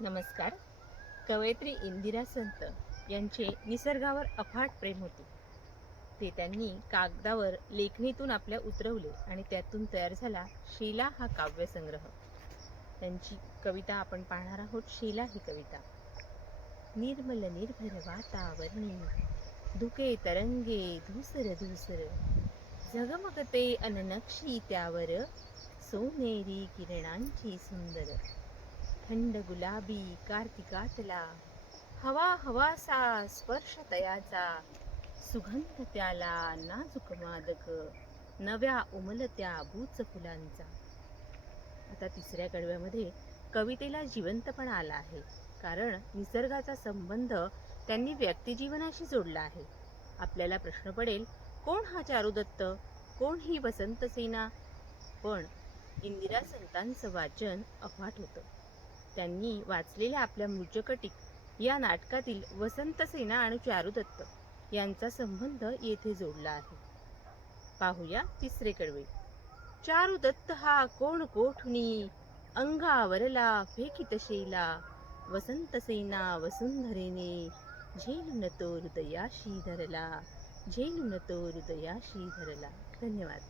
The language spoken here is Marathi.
नमस्कार. कवयित्री इंदिरा संत यांचे निसर्गावर अफाट प्रेम होते. ते त्यांनी कागदावर लेखणीतून आपल्या उतरवले आणि त्यातून तयार झाला शीला हा काव्यसंग्रह. त्यांची कविता आपण पाहणार आहोत. शीला ही कविता. निर्मल निर्भर वातावरणी धुके तरंगे धुसर धुसर झगमगते अननक्षी त्यावर सोनेरी किरणांची सुंदर थंड गुलाबी कार्तिकातला हवा हवासा स्पर्श तयाचा सुगंध त्याला नाजूक मादक नव्या उमलत्या बूच फुलांचा. आता तिसऱ्या कडव्यामध्ये कवितेला जिवंतपणा आला आहे, कारण निसर्गाचा संबंध त्यांनी व्यक्तिजीवनाशी जोडला आहे. आपल्याला प्रश्न पडेल, कोण हा चारुदत्त, कोण ही वसंत सेना? पण इंदिरा संतांचं वाचन अफाट होतं. त्यांनी वाचलेल्या आपल्या मृचकटिक या नाटकातील वसंतसेना आणि चारुदत्त यांचा संबंध येथे जोडला आहे. पाहूया तिसरे कडवे. चारुदत्त हा कोण कोठुनी अंगावरला फेकित शेला वसंतसेना वसुंधरेने झेलून तो हृदयाशी धरला, झेलून तो हृदयाशी धरला. धन्यवाद.